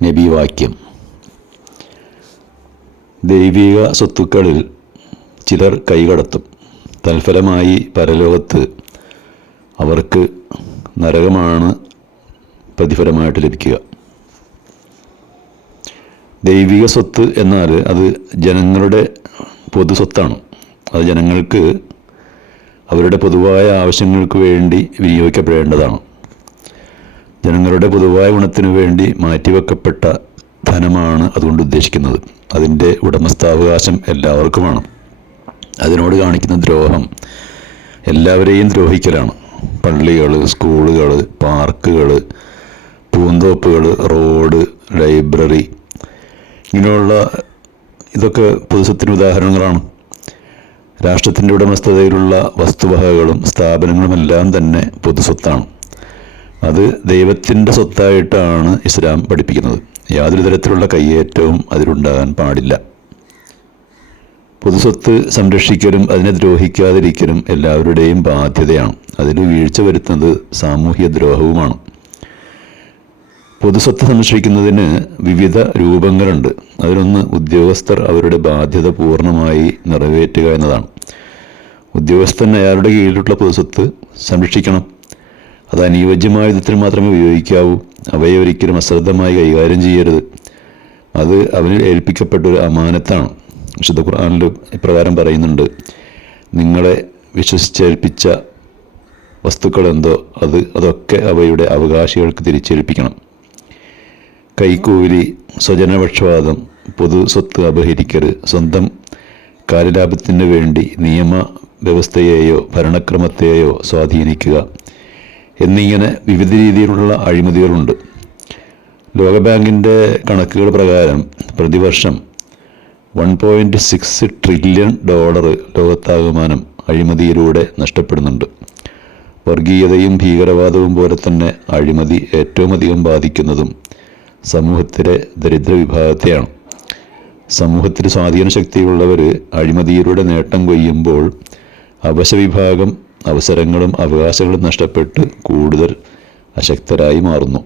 നബിവാക്യം. ദൈവിക സ്വത്തുക്കളിൽ ചിലർ കൈകടത്തും. തൽഫലമായി പരലോകത്ത് അവർക്ക് നരകമാണ് പ്രതിഫലമായിട്ട് ലഭിക്കുക. ദൈവിക സ്വത്ത് എന്നാൽ അത് ജനങ്ങളുടെ പൊതു സ്വത്താണ്. അത് ജനങ്ങൾക്ക് അവരുടെ പൊതുവായ ആവശ്യങ്ങൾക്ക് വേണ്ടി വിനിയോഗിക്കപ്പെടേണ്ടതാണ്. ജനങ്ങളുടെ പൊതുവായ ഗുണത്തിനു വേണ്ടി മാറ്റിവെക്കപ്പെട്ട ധനമാണ് അതുകൊണ്ട് ഉദ്ദേശിക്കുന്നത്. അതിൻ്റെ ഉടമസ്ഥാവകാശം എല്ലാവർക്കുമാണ്. അതിനോട് കാണിക്കുന്ന ദ്രോഹം എല്ലാവരെയും ദ്രോഹിക്കലാണ്. പള്ളികൾ, സ്കൂളുകൾ, പാർക്കുകൾ, പൂന്തോപ്പുകൾ, റോഡ്, ലൈബ്രറി, ഇങ്ങനെയുള്ള ഇതൊക്കെ പൊതുസ്വത്തിന് ഉദാഹരണങ്ങളാണ്. രാഷ്ട്രത്തിൻ്റെ ഉടമസ്ഥതയിലുള്ള വസ്തുവകകളും സ്ഥാപനങ്ങളുമെല്ലാം തന്നെ പൊതുസ്വത്താണ്. അത് ദൈവത്തിൻ്റെ സ്വത്തായിട്ടാണ് ഇസ്ലാം പഠിപ്പിക്കുന്നത്. യാതൊരു തരത്തിലുള്ള കയ്യേറ്റവും അതിലുണ്ടാകാൻ പാടില്ല. പൊതുസ്വത്ത് സംരക്ഷിക്കലും അതിനെ ദ്രോഹിക്കാതിരിക്കലും എല്ലാവരുടെയും ബാധ്യതയാണ്. അതിൽ വീഴ്ച വരുത്തുന്നത് സാമൂഹ്യ ദ്രോഹവുമാണ്. പൊതുസ്വത്ത് സംരക്ഷിക്കുന്നതിന് വിവിധ രൂപങ്ങളുണ്ട്. അതിലൊന്ന് ഉദ്യോഗസ്ഥർ അവരുടെ ബാധ്യത പൂർണ്ണമായി നിറവേറ്റുക എന്നതാണ്. ഉദ്യോഗസ്ഥൻ അയാളുടെ കീഴിലുള്ള പൊതുസ്വത്ത് സംരക്ഷിക്കണം. അത് അനുയോജ്യമായ വിധത്തിൽ മാത്രമേ ഉപയോഗിക്കാവൂ. അവയെ ഒരിക്കലും അശ്രദ്ധമായി കൈകാര്യം ചെയ്യരുത്. അത് അവനിൽ ഏൽപ്പിക്കപ്പെട്ടൊരു അമാനത്താണ്. വിശുദ്ധ ഖുർആനിൽ ഇപ്രകാരം പറയുന്നുണ്ട്: നിങ്ങളെ വിശ്വസിച്ചേൽപ്പിച്ച വസ്തുക്കളെന്തോ അതൊക്കെ അവയുടെ അവകാശികൾക്ക് തിരിച്ചേൽപ്പിക്കണം. കൈക്കൂലി, സ്വജനപക്ഷപാതം, പൊതു സ്വത്ത് അപഹരിക്കരുത്, സ്വന്തം കാര്യലാഭത്തിന് വേണ്ടി നിയമവ്യവസ്ഥയെയോ ഭരണക്രമത്തെയോ സ്വാധീനിക്കുക എന്നിങ്ങനെ വിവിധ രീതിയിലുള്ള അഴിമതികളുണ്ട്. ലോകബാങ്കിൻ്റെ കണക്കുകൾ പ്രകാരം പ്രതിവർഷം $1.6 ട്രില്യൺ ലോകത്താകമാനം അഴിമതിയിലൂടെ നഷ്ടപ്പെടുന്നുണ്ട്. വർഗീയതയും ഭീകരവാദവും പോലെ തന്നെ അഴിമതി ഏറ്റവും അധികം ബാധിക്കുന്നതും സമൂഹത്തിലെ ദരിദ്ര വിഭാഗത്തെയാണ്. സമൂഹത്തിൽ സ്വാധീന ശക്തിയുള്ളവർ അഴിമതിയിലൂടെ നേട്ടം കൊയ്യുമ്പോൾ അവശവിഭാഗം അവസരങ്ങളും അവകാശങ്ങളും നഷ്ടപ്പെട്ട് കൂടുതൽ അശക്തരായി മാറുന്നു.